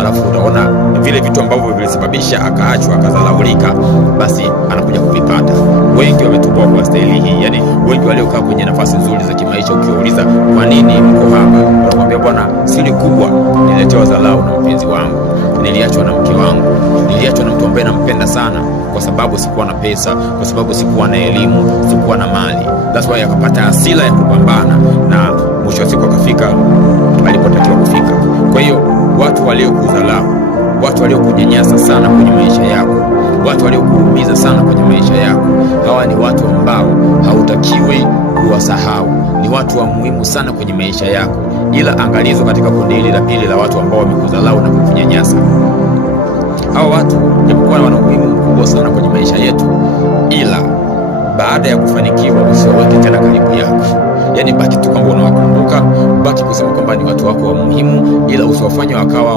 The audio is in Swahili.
alafu utaona vile vitu ambavyo vilisababisha akaachwa akadhalaulika, basi anakuja kuvipata. Wengi wametupwa kwa staili hii, yani wengi waliokaa kwenye nafasi nzuri za kimaisha, ukiwauliza kwa nini mko hapa, wanakuambia bwana, siri kubwa, niletewa dharau na mpenzi wangu, niliachwa na mke wangu, niliachwa na mtu ambaye nampenda sana, kwa sababu sikuwa na pesa, kwa sababu sikuwa na elimu, sikuwa na mali. That's why akapata hasira ya kupambana na mwisho wa siku akafika alipotakiwa kufika. Kwa hiyo watu waliokudharau, watu waliokunyanyasa sana kwenye maisha yako, watu waliokuumiza sana kwenye maisha yako, hawa ni watu ambao hautakiwi kuwasahau. Ni watu wa muhimu sana kwenye maisha yako, ila angalizo katika kundi hili la pili la watu ambao wamekudharau na kukunyanyasa. Hawa watu japokuwa wana umuhimu mkubwa sana kwenye maisha yetu, ila baada ya kufanikiwa usiwaweke tena karibu yako. Yani baki tu kwamba unawakumbuka, baki kusema kwamba ni watu wako wa muhimu, ila usiwafanye wakawa